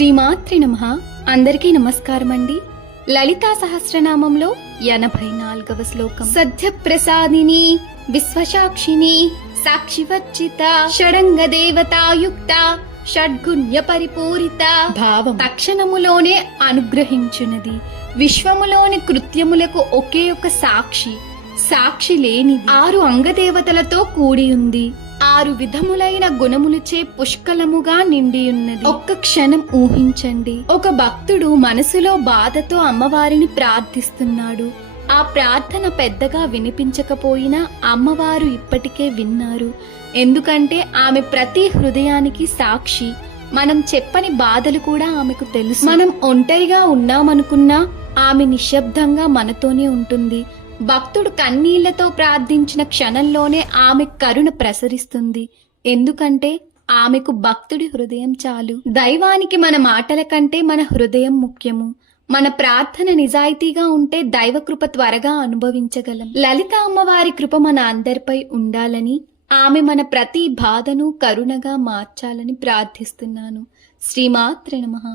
శ్రీమాత్రి నమః. అందరికీ నమస్కారం అండి. లలితా సహస్రనామంలో 84వ శ్లోకం. సద్య ప్రసాదిని విశ్వసాక్షిని సాక్షివర్జిత షడంగ దేవతాయుక్త షడ్గుణ్య పరిపూరిత. భావం: తక్షణములోనే అనుగ్రహించున్నది, విశ్వములోని కృత్యములకు ఒకే ఒక సాక్షి, సాక్షి లేనిది, 6 అంగదేవతలతో కూడి ఉంది, 6 విధములైన గుణములచే పుష్కలముగా నిండియున్నది. ఒక్క క్షణం ఊహించండి. ఒక భక్తుడు మనసులో బాధతో అమ్మవారిని ప్రార్థిస్తున్నాడు. ఆ ప్రార్థన పెద్దగా వినిపించకపోయినా అమ్మవారు ఇప్పటికే విన్నారు. ఎందుకంటే ఆమె ప్రతి హృదయానికి సాక్షి. మనం చెప్పని బాధలు కూడా ఆమెకు తెలుసు. మనం ఒంటరిగా ఉన్నామనుకున్నా ఆమె నిశ్శబ్దంగా మనతోనే ఉంటుంది. భక్తుడు కన్నీళ్లతో ప్రార్థించిన క్షణంలోనే ఆమె కరుణ ప్రసరిస్తుంది. ఎందుకంటే ఆమెకు భక్తుడి హృదయం చాలు. దైవానికి మన మాటల కంటే మన హృదయం ముఖ్యము. మన ప్రార్థన నిజాయితీగా ఉంటే దైవ కృప త్వరగా అనుభవించగలం. లలిత అమ్మవారి కృప మన అందరిపై ఉండాలని, ఆమె మన ప్రతి బాధను కరుణగా మార్చాలని ప్రార్థిస్తున్నాను. శ్రీమాత్రే నమః.